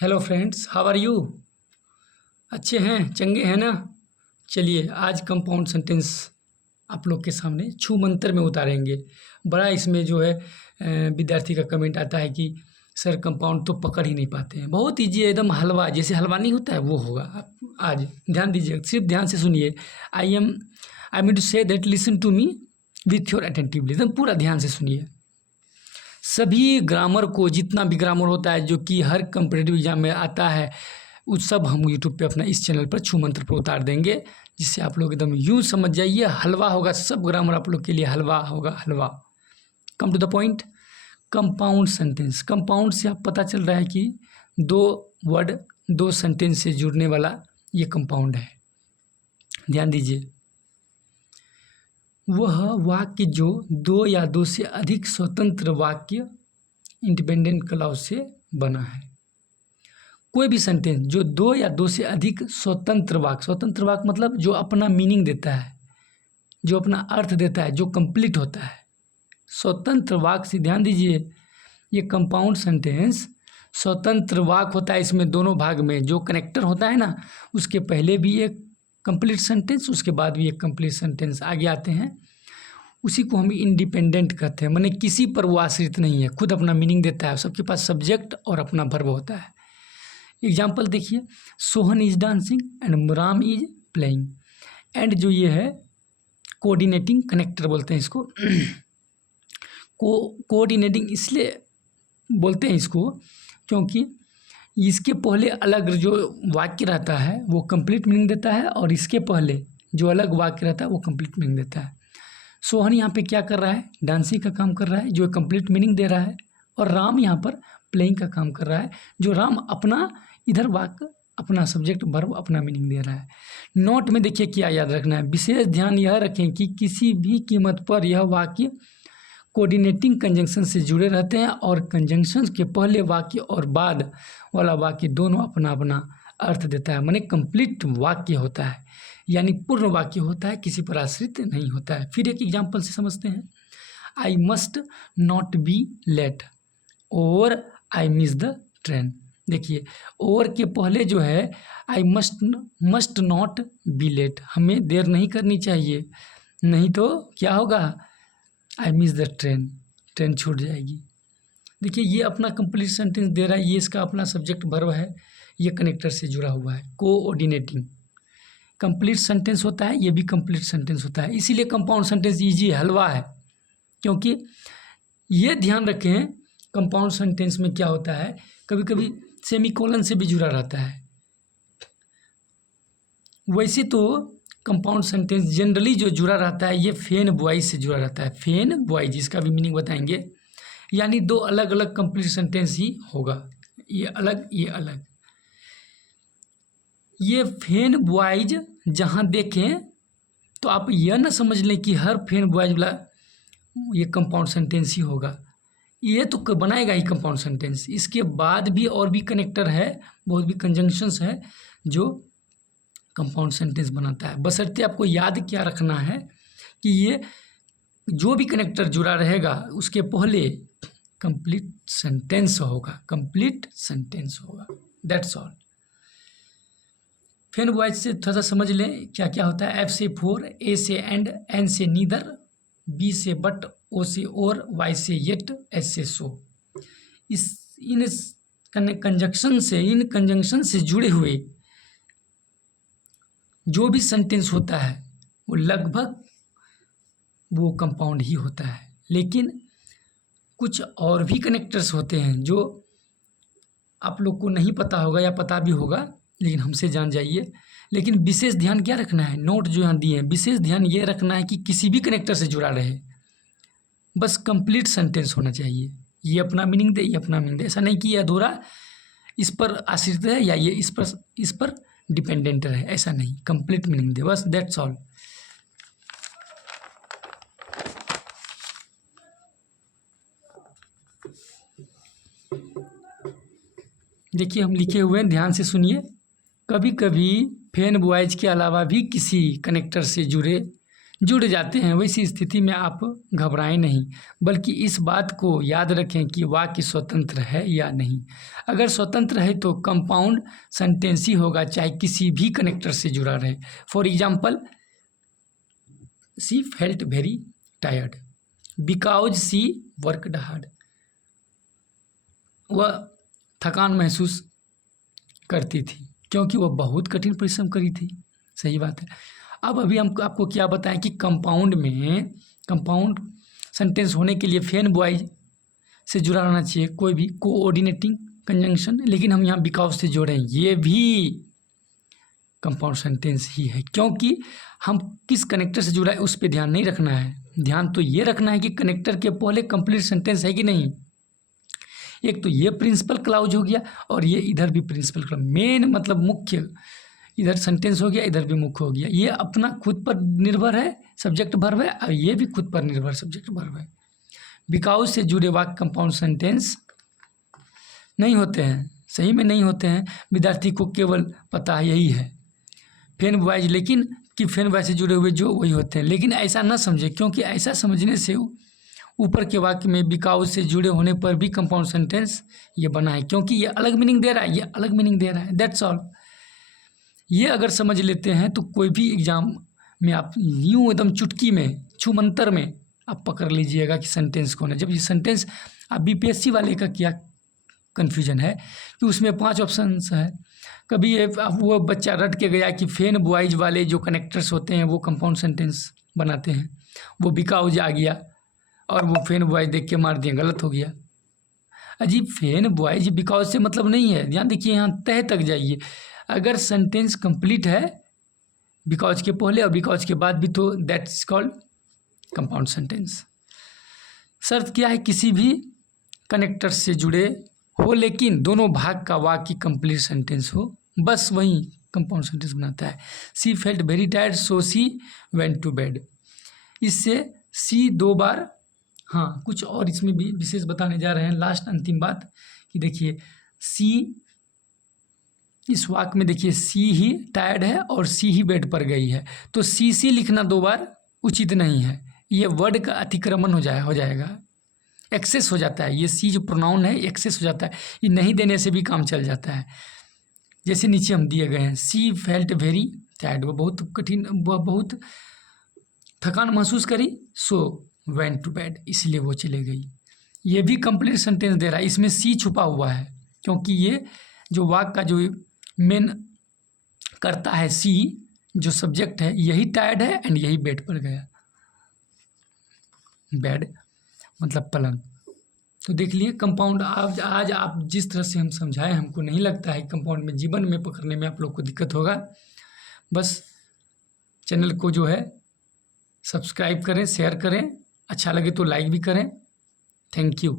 Hello friends, how are you? अच्छे हैं, चंगे हैं ना? चलिए आज कंपाउंड सेंटेंस आप लोग के सामने छू मंतर में उतारेंगे। बड़ा इसमें जो है विद्यार्थी का कमेंट आता है कि सर कंपाउंड तो पकड़ ही नहीं पाते हैं। बहुत ईजी है, एकदम हलवा जैसे हलवा नहीं होता है वो होगा। आप आज ध्यान दीजिए, सिर्फ ध्यान से सुनिए। I mean to say that listen to me with your attentively, एकदम पूरा ध्यान से सुनिए। सभी ग्रामर को, जितना भी ग्रामर होता है जो कि हर कम्पिटिटिव एग्जाम में आता है, उस सब हम यूट्यूब पे अपना इस चैनल पर छू मंत्र पर उतार देंगे, जिससे आप लोग एकदम यूँ समझ जाइए हलवा होगा। सब ग्रामर आप लोग के लिए हलवा होगा, हलवा। Come to the point. Compound sentence, compound से आप पता चल रहा है कि दो वर्ड दो सेंटेंस से जुड़ने वाला ये कंपाउंड है। ध्यान दीजिए, वह वाक्य जो दो या दो से अधिक स्वतंत्र वाक्य इंडिपेंडेंट क्लॉज से बना है। कोई भी सेंटेंस जो दो या दो से अधिक स्वतंत्र वाक्य मतलब जो अपना मीनिंग देता है, जो अपना अर्थ देता है, जो कंप्लीट होता है। स्वतंत्र वाक्य से ध्यान दीजिए, ये कंपाउंड सेंटेंस स्वतंत्र वाक्य होता है। इसमें दोनों भाग में जो कनेक्टर होता है ना, उसके पहले भी एक कंप्लीट सेंटेंस, उसके बाद भी एक कंप्लीट सेंटेंस आगे आते हैं। उसी को हम इंडिपेंडेंट कहते हैं, माने किसी पर वो आश्रित नहीं है, खुद अपना मीनिंग देता है। सबके पास सब्जेक्ट और अपना वर्ब होता है। एग्जाम्पल देखिए, Sohan is dancing and Ram is playing. And जो ये है कोऑर्डिनेटिंग कनेक्टर बोलते हैं इसको। कोऑर्डिनेटिंग इसलिए बोलते हैं इसको क्योंकि इसके पहले अलग जो वाक्य रहता है वो कंप्लीट मीनिंग देता है, और इसके पहले जो अलग वाक्य रहता है वो कंप्लीट मीनिंग देता है। सोहन यहाँ पे क्या कर रहा है? डांसिंग का काम कर रहा है, जो कंप्लीट मीनिंग दे रहा है। और राम यहाँ पर प्लेइंग का काम कर रहा है, जो राम अपना इधर वाक्य, अपना सब्जेक्ट वर्ब, अपना मीनिंग दे रहा है। नोट में देखिए क्या याद रखना है, विशेष ध्यान यह रखें कि किसी भी कीमत पर यह वाक्य कोऑर्डिनेटिंग कंजंक्शन से जुड़े रहते हैं, और कंजंक्शन के पहले वाक्य और बाद वाला वाक्य दोनों अपना अपना अर्थ देता है, माने कंप्लीट वाक्य होता है, यानी पूर्ण वाक्य होता है, किसी पर आश्रित नहीं होता है। फिर एक एग्जाम्पल से समझते हैं। I must not be late और आई मिस द ट्रेन। देखिए, और के पहले जो है I must not be late, हमें देर नहीं करनी चाहिए, नहीं तो क्या होगा? I miss the train, train छूट जाएगी। देखिए, ये अपना कंप्लीट सेंटेंस दे रहा है, ये इसका अपना सब्जेक्ट वर्ब है, ये कनेक्टर से जुड़ा हुआ है। कोऑर्डिनेटिंग कंप्लीट सेंटेंस होता है, ये भी कंप्लीट सेंटेंस होता है। इसीलिए कंपाउंड सेंटेंस इजी हलवा है, क्योंकि ये ध्यान रखें कंपाउंड सेंटेंस में क्या होता है, कभी कभी सेमीकोलन से भी जुड़ा रहता है। वैसे तो कंपाउंड सेंटेंस जनरली जो जुड़ा रहता है ये फेन बॉय से जुड़ा रहता है। फेन बॉय, जिसका भी मीनिंग बताएंगे, यानी दो अलग अलग कंप्लीट सेंटेंस ही होगा, ये अलग ये अलग। ये फेन बॉयज जहाँ देखें तो आप यह ना समझ लें कि हर फेन बॉयज वाला ये कंपाउंड सेंटेंस ही होगा, ये तो बनाएगा ही कंपाउंड सेंटेंस। इसके बाद भी और भी कनेक्टर है, बहुत भी कंजंक्शंस है जो कंपाउंड सेंटेंस बनाता है। बशर्ते आपको याद क्या रखना है कि ये जो भी कनेक्टर जुड़ा रहेगा उसके पहले कंप्लीट सेंटेंस होगा, कंप्लीट सेंटेंस होगा, दैट्स ऑल। फेन बॉयज से थोड़ा सा समझ लें क्या क्या होता है। एफ से फोर, ए से एंड, एन से नीदर, बी से बट, ओ से और, वाई से येट, एस से सो। इन कंजंक्शन से जुड़े हुए जो भी सेंटेंस होता है वो लगभग वो कंपाउंड ही होता है। लेकिन कुछ और भी कनेक्टर्स होते हैं जो आप लोग को नहीं पता होगा या पता भी होगा, लेकिन हमसे जान जाइए। लेकिन विशेष ध्यान क्या रखना है, नोट जो यहाँ दिए हैं, विशेष ध्यान ये रखना है कि किसी भी कनेक्टर से जुड़ा रहे, बस कंप्लीट सेंटेंस होना चाहिए। ये अपना मीनिंग दे, ये अपना मीनिंग दे, ऐसा नहीं कि ये अधूरा इस पर आश्रित है या ये इस पर डिपेंडेंट है, ऐसा नहीं, कंप्लीट मीनिंग दे, बस दैट्स ऑल। देखिए हम लिखे हुए हैं, ध्यान से सुनिए। कभी कभी फेन बॉयज के अलावा भी किसी कनेक्टर से जुड़े जुड़ जाते हैं, वैसी स्थिति में आप घबराएं नहीं, बल्कि इस बात को याद रखें कि वाक्य स्वतंत्र है या नहीं। अगर स्वतंत्र है तो कंपाउंड सेंटेंस ही होगा, चाहे किसी भी कनेक्टर से जुड़ा रहे। For example, she felt very tired because she worked hard. वह थकान महसूस करती थी क्योंकि वह बहुत कठिन परिश्रम करी थी। सही बात है। अब अभी हम आपको क्या बताएं कि कंपाउंड में कंपाउंड सेंटेंस होने के लिए फेन बॉयज से जुड़ा रहना चाहिए, कोई भी कोऑर्डिनेटिंग कंजंक्शन, लेकिन हम यहाँ बिकॉज से जोड़ें, ये भी कंपाउंड सेंटेंस ही है, क्योंकि हम किस कनेक्टर से जुड़ा है उस पर ध्यान नहीं रखना है। ध्यान तो ये रखना है कि कनेक्टर के पहले कंप्लीट सेंटेंस है कि नहीं। एक तो ये प्रिंसिपल क्लाउज हो गया और ये इधर भी प्रिंसिपल क्लाउज, मेन मतलब मुख्य, इधर सेंटेंस हो गया, इधर भी मुख्य हो गया। ये अपना खुद पर निर्भर है सब्जेक्ट वर्ब है, और ये भी खुद पर निर्भर सब्जेक्ट वर्ब है। बिकॉज से जुड़े वाक्य कंपाउंड सेंटेंस नहीं होते हैं, सही में नहीं होते हैं। विद्यार्थी को केवल पता यही है फेन बॉयज, लेकिन कि फेन बॉयज से जुड़े हुए जो वही होते हैं, लेकिन ऐसा ना समझे, क्योंकि ऐसा समझने से ऊपर के वाक्य में बिकॉज से जुड़े होने पर भी कंपाउंड सेंटेंस ये बना है, क्योंकि ये अलग मीनिंग दे रहा है, ये अलग मीनिंग दे रहा है, दैट्स ऑल। ये अगर समझ लेते हैं तो कोई भी एग्जाम में आप यूँ एकदम चुटकी में छूमंतर में आप पकड़ लीजिएगा कि सेंटेंस कौन है। जब ये सेंटेंस आप बीपीएससी वाले का क्या कन्फ्यूजन है कि उसमें 5 ऑप्शंस है। कभी वो बच्चा रट के गया कि फेन बॉयज वाले जो कनेक्टर्स होते हैं वो कंपाउंड सेंटेंस बनाते हैं, वो बिकॉज आ गया और वो फेन बॉयज देख के मार दिया, गलत हो गया। अजीब, फेन बॉयज बिकॉज से मतलब नहीं है। ध्यान देखिए, यहाँ तह तक जाइए। अगर सेंटेंस कंप्लीट है बिकॉज के पहले और बिकॉज के बाद भी, तो दैट्स कॉल्ड कंपाउंड सेंटेंस। शर्त क्या है, किसी भी कनेक्टर से जुड़े हो लेकिन दोनों भाग का वाक्य कंप्लीट सेंटेंस हो, बस वही कंपाउंड सेंटेंस बनाता है। She felt very tired so she went to bed. इससे सी 2 बार, हाँ कुछ और इसमें भी विशेष बताने जा रहे हैं। लास्ट अंतिम बात कि देखिए सी, इस वाक्य में देखिए सी ही टायर्ड है और सी ही बेड पर गई है, तो सी लिखना 2 बार उचित नहीं है। ये वर्ड का अतिक्रमण हो जाएगा, एक्सेस हो जाता है। ये सी जो प्रोनाउन है एक्सेस हो जाता है, ये नहीं देने से भी काम चल जाता है। जैसे नीचे हम दिए गए हैं, सी फेल्ट वेरी टायर्ड, वह बहुत थकान महसूस करी, सो वेंट टू बेड, इसलिए वो चले गई। ये भी कंप्लीट सेंटेंस दे रहा है, इसमें सी छुपा हुआ है, क्योंकि ये जो वाक्य का जो मेन करता है सी, जो सब्जेक्ट है यही टायर्ड है एंड यही बेड पर गया। बेड मतलब पलंग। तो देख लिए कंपाउंड। आज आप जिस तरह से हम समझाएं, हमको नहीं लगता है कंपाउंड में जीवन में पकड़ने में आप लोग को दिक्कत होगा। बस चैनल को जो है सब्सक्राइब करें, शेयर करें, अच्छा लगे तो लाइक भी करें। Thank you.